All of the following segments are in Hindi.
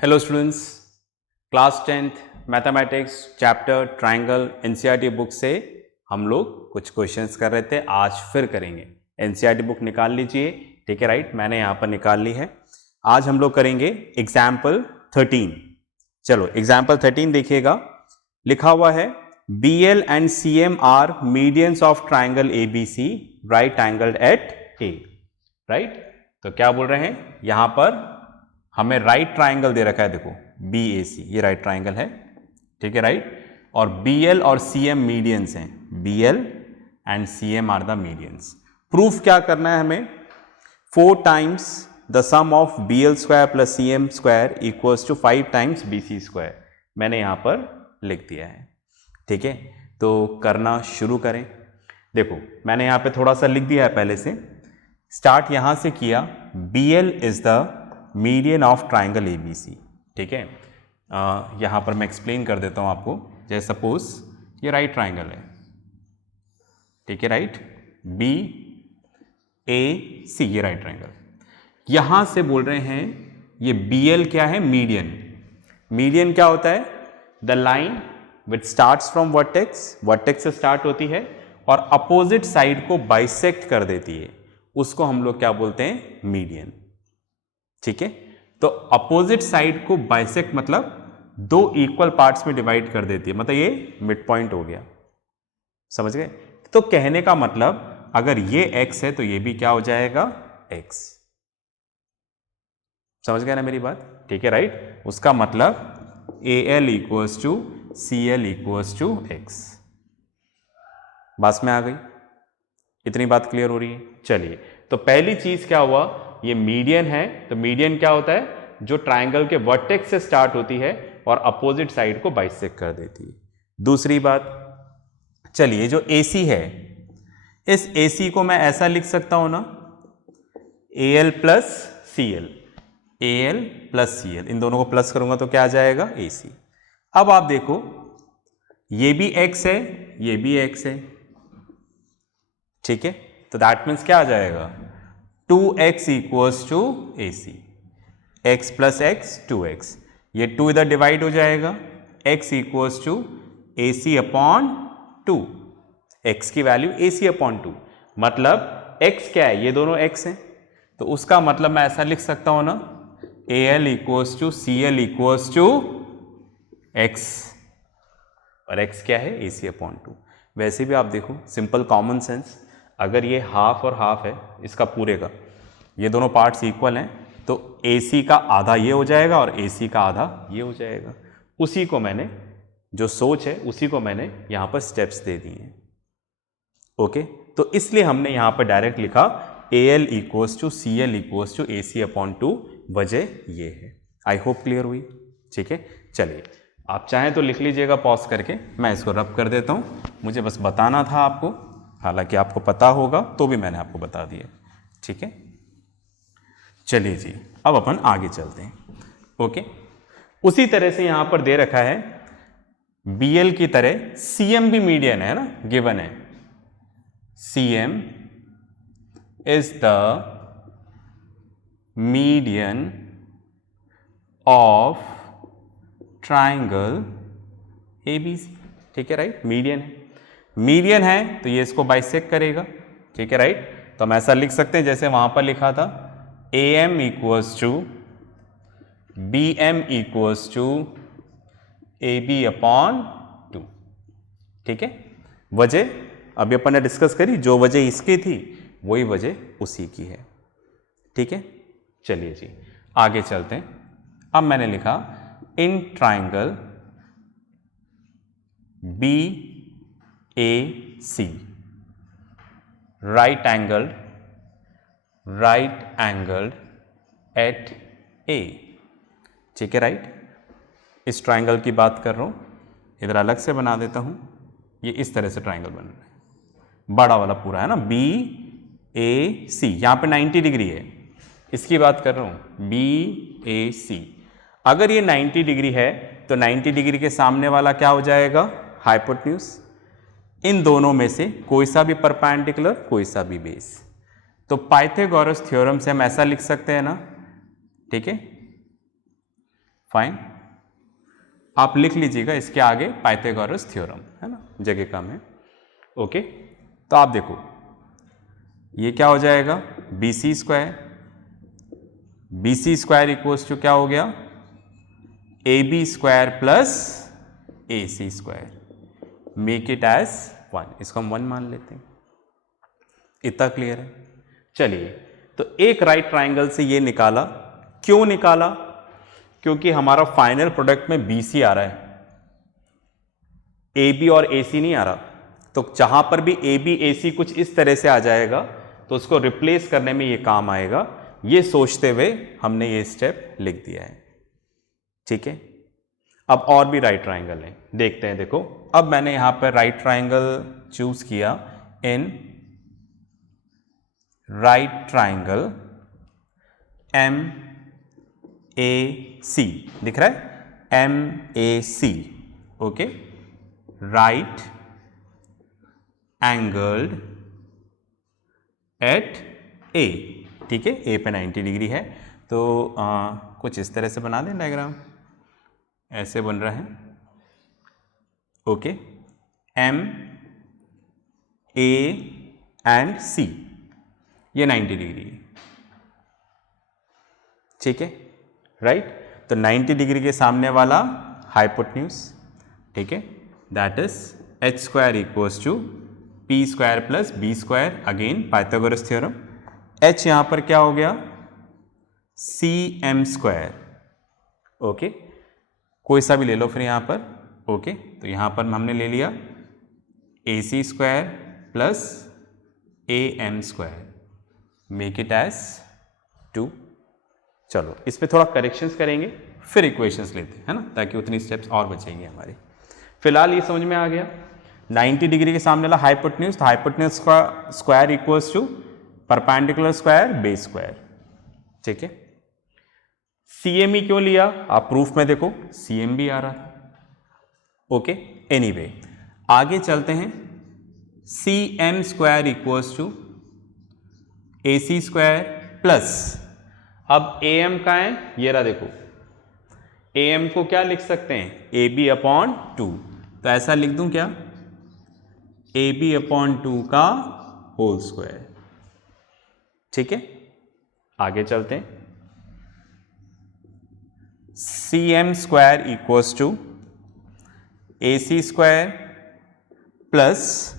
Hello students, class 10th mathematics chapter triangle NCERT book से हम लोग कुछ क्वेश्चंस कर रहे थे। आज फिर करेंगे। एनसीईआरटी बुक निकाल लीजिए, ठीक है, राइट, मैंने यहाँ पर निकाल ली है। आज हम लोग करेंगे एग्जाम्पल 13। चलो एग्जाम्पल 13 देखिएगा, लिखा हुआ है BL and CM are medians of triangle ABC right angled at A, right. तो क्या बोल रहे हैं, यहां पर हमें राइट ट्राइंगल दे रखा है, देखो BAC, ये राइट ट्राइंगल है, ठीक है, राइट। और BL और CM मीडियंस हैं, BL and CM are the medians. Proof क्या करना है हमें, 4 times the sum of BL square plus CM square equals to 5 times BC square. मैंने यहां पर लिख दिया है, ठीक है। तो करना शुरू करें। देखो मैंने यहां पे थोड़ा सा लिख दिया है पहले से, स्टार्ट यहां से किया। BL is the median of triangle ABC, ठीक है। यहां पर मैं एक्सप्लेन कर देता हूं आपको। जैसे सपोज ये राइट ट्राइंगल है, ठीक है, राइट, BAC, ये राइट ट्राइंगल। यहां से बोल रहे हैं ये BL क्या है, मीडियन। मीडियन क्या होता है, the line which starts from vertex, vertex से स्टार्ट होती है और अपोजिट साइड को बाइसेक्ट कर देती है, उसको हम लोग क्या बोलते हैं, मीडियन, ठीक है। तो अपोजिट साइड को बाइसेक्ट मतलब दो इक्वल पार्ट्स में डिवाइड कर देती है, मतलब ये मिड पॉइंट हो गया, समझ गए। तो कहने का मतलब अगर ये x है तो ये भी क्या हो जाएगा, x। समझ गए ना मेरी बात, ठीक है, राइट। उसका मतलब AL equals to CL equals to x। बात में आ गई, इतनी बात क्लियर हो रही है। चलिए, तो पहली चीज क्या हुआ, ये मीडियन है। तो मीडियन क्या होता है, जो ट्राइंगल के वर्टेक्स से स्टार्ट होती है और अपोजिट साइड को बाइसेक्ट कर देती है। दूसरी बात, चलिए जो AC है, इस AC को मैं ऐसा लिख सकता हूं ना, AL plus CL, AL plus CL, इन दोनों को प्लस करूंगा तो क्या आ जाएगा, AC। अब आप देखो ये भी x है, ये भी x है, ठीक है। तो दैट मीन्स क्या आ जाएगा, 2x equals to AC, x plus x 2x, ये 2 इधर डिवाइड हो जाएगा, x equals to AC upon 2, x की वैल्यू AC अपॉन 2, मतलब x क्या है, ये दोनों x हैं। तो उसका मतलब मैं ऐसा लिख सकता हूं ना, AL equals to CL equals to x, और x क्या है, AC अपॉन 2। वैसे भी आप देखो, सिंपल कॉमन सेंस, अगर ये हाफ और हाफ है इसका पूरे का, ये दोनों पार्ट्स इक्वल हैं, तो AC का आधा ये हो जाएगा और AC का आधा ये हो जाएगा। उसी को मैंने, जो सोच है उसी को मैंने यहां पर स्टेप्स दे दिए हैं, ओके। तो इसलिए हमने यहां पर डायरेक्ट लिखा AL equals to CL equals to AC upon 2, वजह ये है। आई होप क्लियर हुई, ठीक है। चलिए आप चाहें तो लिख लीजिएगा पॉज करके, मैं इसको रब कर देता हूं। मुझे बस बताना था आपको, हालांकि आपको पता होगा तो भी मैंने आपको बता दिया, ठीक है। चलिए जी, अब अपन आगे चलते हैं, ओके। उसी तरह से यहां पर दे रखा है BL की तरह CM भी मीडियन है ना, गिवन है, CM is the median of triangle ABC, ठीक है, राइट। मीडियन है, मीडियन है तो ये इसको बाइसेक्ट करेगा, ठीक है, राइट। तो हम ऐसा लिख सकते हैं जैसे वहां पर लिखा था, AM equals to BM equals to AB upon 2, ठीक है। वजह अभी अपन ने डिस्कस करी, जो वजह इसकी थी वही वजह उसी की है, ठीक है। चलिए जी आगे चलते हैं। अब मैंने लिखा in triangle BAC right angled at A, ठीक है, राइट। इस ट्राइंगल की बात कर रहा हूं, इधर अलग से बना देता हूं। ये इस तरह से ट्राइंगल बन रहा है, बड़ा वाला पूरा है ना, BAC, यहां पे 90 डिग्री है, इसकी बात कर रहा हूं, BAC। अगर ये 90 डिग्री है तो 90 डिग्री के सामने वाला क्या हो जाएगा, हाइपोटेन्यूज। इन दोनों में से कोई सा भी परपेंडिकुलर, कोई सा भी बेस। तो पाइथागोरस थ्योरम से हम ऐसा लिख सकते हैं ना, ठीक है, फाइन। आप लिख लीजिएगा इसके आगे पाइथागोरस थ्योरम, है ना, जगह कम है। ओके, तो आप देखो ये क्या हो जाएगा, B C square equals to क्या हो गया, A B square plus A C square, make it as 1, इसको हम 1 मान लेते हैं। इतना क्लियर है। चलिए, तो एक राइट ट्राइंगल से ये निकाला, क्यों निकाला, क्योंकि हमारा फाइनल प्रोडक्ट में बी सी आ रहा है, ए बी और ए सी नहीं आ रहा। तो जहां पर भी ए बी ए सी कुछ इस तरह से आ जाएगा तो उसको रिप्लेस करने में ये काम आएगा, ये सोचते हुए हमने ये स्टेप लिख दिया है। ठीक है, अब और भी राइट ट्राइंगल है, देखते हैं। देखो, अब मैंने यहां पर राइट ट्राइंगल चूज किया in right triangle M A C, दिख रहा है M A C, okay, right angled at A. ठीक है, ए पे 90 डिग्री है, तो कुछ इस तरह से बना दें डायग्राम, ऐसे बन रहा है। ओके, एम ए एंड सी, ये 90 डिग्री है। ठीक है, राइट, तो 90 डिग्री के सामने वाला हाइपोटेन्यूज, ठीक है, that is H square equals to P square plus B square, again Pythagoras theorem. H यहां पर क्या हो गया, सी एम स्क्वायर, ओके, कोई सा भी ले लो फिर यहां पर। ओके, तो यहां पर हमने ले लिया A C square plus A M square, make it as 2। चलो, इस पे थोड़ा करेक्शंस करेंगे, फिर इक्वेशंस लेते हैं, है ना, ताकि उतनी स्टेप्स और बचेंगे हमारे। फिलहाल ये समझ में आ गया, 90 डिग्री के सामने वाला हाइपोटेन्यूज, तो हाइपोटेन्यूज का square equals to perpendicular square base square. ठीक है, सीएमई क्यों लिया, आप प्रूफ में देखो सीएम भी आ रहा था। ओके, एनीवे आगे चलते हैं। C M square equals to A C square plus, अब ए एम का है, ये रहा देखो, ए एम को क्या लिख सकते हैं, ए बी अपॉन 2, तो ऐसा लिख दूं क्या, ए बी अपॉन 2 का होल स्क्वायर। ठीक है, आगे चलते हैं। C M square equals to A C square plus,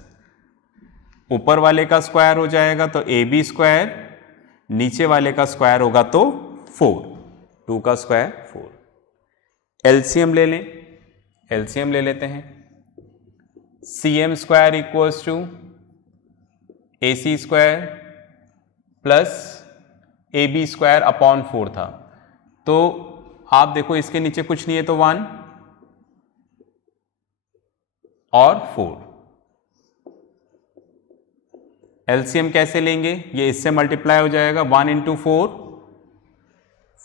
ऊपर वाले का स्क्वायर हो जाएगा तो ए बी स्क्वायर, नीचे वाले का स्क्वायर होगा तो 4, 2 का स्क्वायर 4। एलसीएम ले लें, एलसीएम ले लेते हैं। C M square equals to A C square plus A B square upon 4 था, तो आप देखो इसके नीचे कुछ नहीं है तो 1 और 4। एलसीएम कैसे लेंगे, ये इससे मल्टीप्लाई हो जाएगा, 1 इंटू 4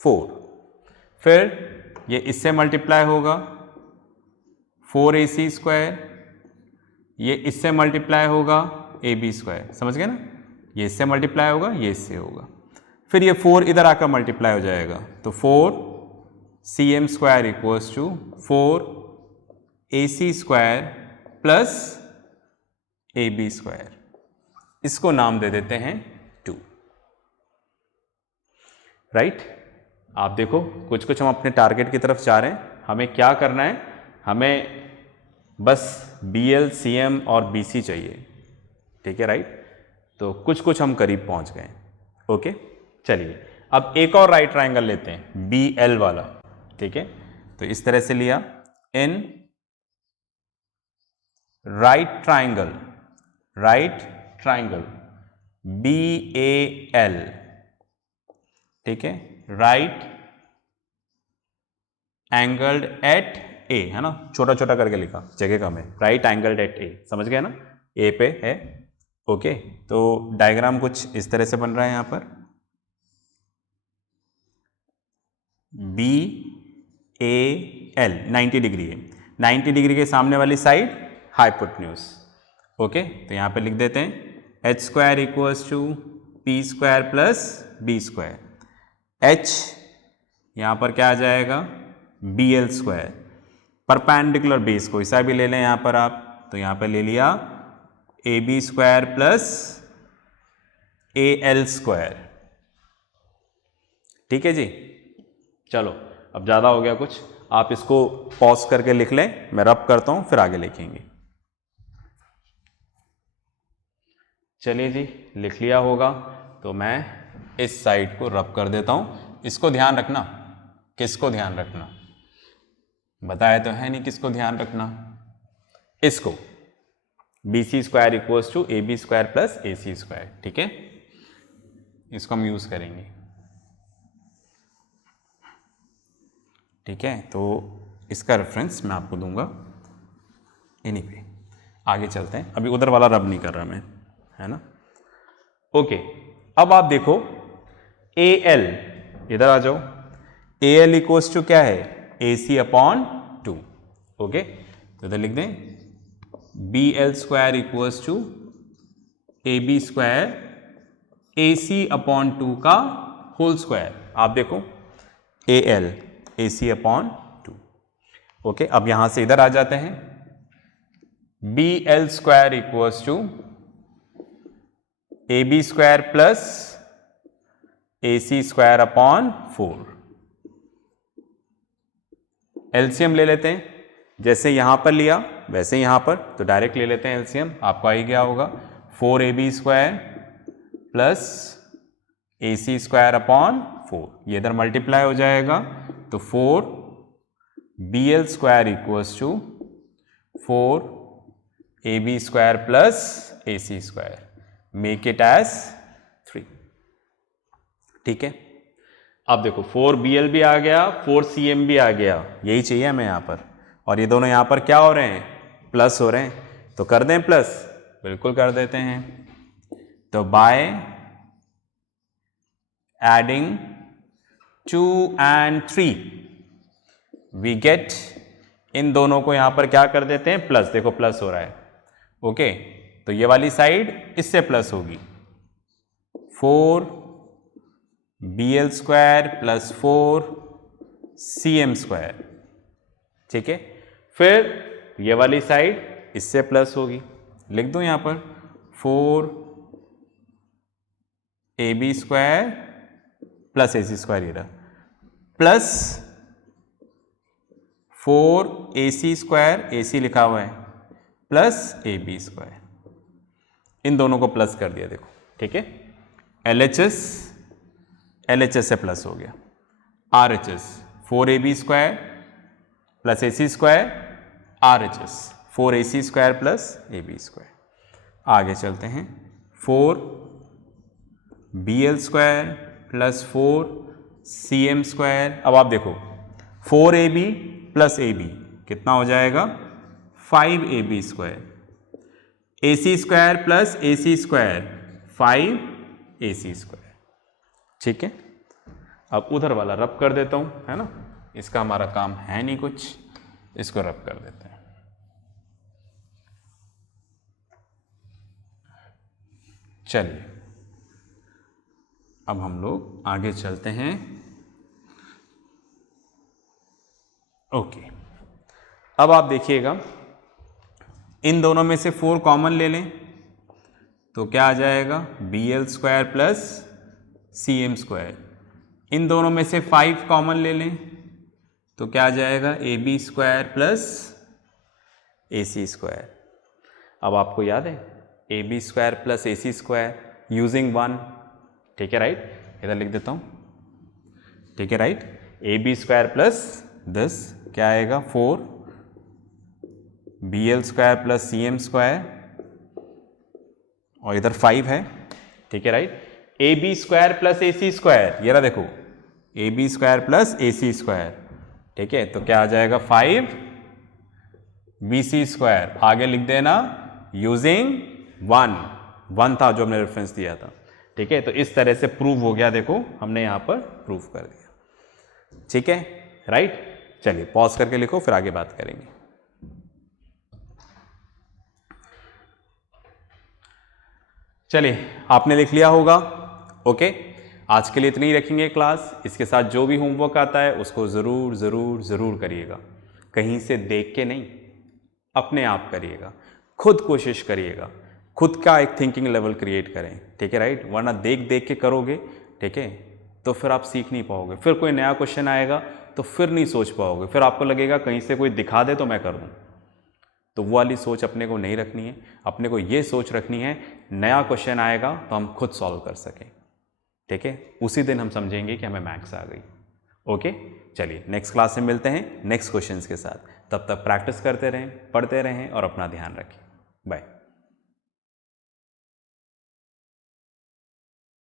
4, फिर ये इससे मल्टीप्लाई होगा 4ac स्क्वायर, ये इससे मल्टीप्लाई होगा ए बी स्क्वायर, समझ गए ना, ये इससे मल्टीप्लाई होगा, ये इससे होगा, फिर ये 4 इधर आकर मल्टीप्लाई हो जाएगा, तो 4 C M square equals to 4 A C square plus A B square, इसको नाम दे देते हैं 2। राइट, आप देखो कुछ कुछ हम अपने टारगेट की तरफ जा रहे हैं। हमें क्या करना है, हमें बस BL, CM और BC चाहिए। ठीक है, राइट, तो कुछ कुछ हम करीब पहुंच गए। ओके, चलिए अब एक और राइट ट्राइंगल लेते हैं, BL वाला। ठीक है, तो इस तरह से लिया, इन राइट ट्राइंगल BAL, ठीक है, राइट एंगल्ड एट ए, है ना, छोटा छोटा करके लिखा, जगह कम है, राइट एंगल्ड एट ए, समझ गए ना, ए पे है। ओके, तो डायग्राम कुछ इस तरह से बन रहा है, यहां पर BAL 90 डिग्री है, 90 डिग्री के सामने वाली साइड हाइपोटेन्यूज। ओके, तो यहां पे लिख देते हैं H square equals to P square plus B square. H यहां पर क्या आ जाएगा, B L square. Perpendicular base कोई सा भी ले लें यहां पर आप, तो यहां पर ले लिया A B square plus A L square. ठीक है जी। चलो अब ज़्यादा हो गया कुछ, आप इसको पॉज करके लिख लें, मैं रब करता हूं फिर आगे लिखेंगे। चलिए जी, लिख लिया होगा तो मैं इस साइड को रब कर देता हूं। इसको ध्यान रखना, किसको ध्यान रखना, बताया तो है नहीं किसको ध्यान रखना, इसको B C square equals to A B square plus A C square. ठीक है, इसको हम यूज करेंगे। ठीक है, तो इसका रेफरेंस मैं आपको दूंगा। एनीवे आगे चलते हैं, अभी उधर वाला रब नहीं कर रहा मैं, है ना। ओके, अब आप देखो ए एल, इधर आ जाओ। ए एल इक्वल्स टू क्या है, ए सी अपॉन 2। ओके, तो इधर लिख दें B L square equals to A B square A C upon 2 का होल स्क्वायर। आप देखो A L A C upon 2। Okay, अब यहां से इधर आ जाते हैं, B L square equals to A B square plus A C square upon 4। LCM ले लेते हैं, जैसे यहां पर लिया वैसे यहां पर, तो डायरेक्ट ले लेते हैं एलसीएम। आपको आ ही गया होगा 4ab square plus A C square upon 4, ये इधर मल्टीप्लाई हो जाएगा, तो 4bl square equals to 4ab square plus A C square, make it as 3। ठीक है, अब देखो 4bl भी आ गया, 4cm भी आ गया, यही चाहिए हमें यहां पर, और ये दोनों यहां पर क्या हो रहे हैं, प्लस हो रहे हैं, तो कर दें प्लस, बिल्कुल कर देते हैं। तो by adding 2 and 3 we get, इन दोनों को यहां पर क्या कर देते हैं, प्लस। देखो प्लस हो रहा है। ओके, तो ये वाली साइड इससे प्लस होगी, 4bl square plus 4cm square. ठीक है, फिर ये वाली साइड इससे प्लस होगी, लिख दो यहां पर 4ab square plus ac square, ये रहा, प्लस 4ac स्क्वायर, ac लिखा हुआ है, प्लस ab स्क्वायर, इन दोनों को प्लस कर दिया। देखो ठीक है, LHS LHS से प्लस हो गया, RHS 4ab square plus ac square, RHS 4ac square plus ab square. आगे चलते हैं, 4bl square plus 4cm square. अब आप देखो 4ab प्लस ab कितना हो जाएगा, 5ab square, ac square plus ac square 5ac square. ठीक है, अब उधर वाला रब कर देता हूं, है ना, इसका हमारा काम है नहीं कुछ, इसको रब कर देते हैं। चलिए अब हम लोग आगे चलते हैं। ओके, अब आप देखिएगा, इन दोनों में से 4 कॉमन ले लें तो क्या आ जाएगा, bl square plus cm square. इन दोनों में से 5 कॉमन ले लें तो क्या आ जाएगा, ab square plus ac square. अब आपको याद है ab square plus ac square using 1, ठीक है राइट, इधर लिख देता हूं, ठीक है राइट, ab स्क्वायर प्लस 10 क्या आएगा, 4bl square plus cm square, और इधर 5 है, ठीक है right, ab square plus ac square, ये रहा देखो ab square plus ac square, ठीक है, तो क्या आ जाएगा 5bc स्क्वायर। आगे लिख देना यूजिंग 1 था जो हमने रेफरेंस दिया था, ठीक है, तो इस तरह से प्रूव हो गया, देखो हमने यहां पर प्रूव कर दिया। ठीक है राइट, चलिए पॉज करके लिखो फिर आगे बात करेंगे। चलिए आपने लिख लिया होगा। ओके, आज के लिए इतनी ही रखेंगे क्लास। इसके साथ जो भी होमवर्क आता है उसको ज़रूर ज़रूर ज़रूर करिएगा, कहीं से देख के नहीं, अपने आप करिएगा, खुद कोशिश करिएगा, खुद का एक थिंकिंग लेवल क्रिएट करें, ठीक है, राइट। वरना देख देख के करोगे, ठीक है, तो फिर आप सीख नहीं पाओगे। फिर कोई नया क्वेश्चन आएगा तो फिर नहीं सोच पाओगे, फिर आपको लगेगा कहीं से कोई दिखा दे तो मैं कर दूँ। तो वो वाली सोच अपने को नहीं रखनी है, अपने को ये सोच रखनी है नया क्वेश्चन आएगा तो हम खुद सॉल्व कर सकें, ठीक है। उसी दिन हम समझेंगे कि हमें मैथ्स आ गई। ओके, चलिए नेक्स्ट क्लास में मिलते हैं नेक्स्ट क्वेश्चंस के साथ। तब तक प्रैक्टिस करते रहें, पढ़ते रहें और अपना ध्यान रखें। बाय।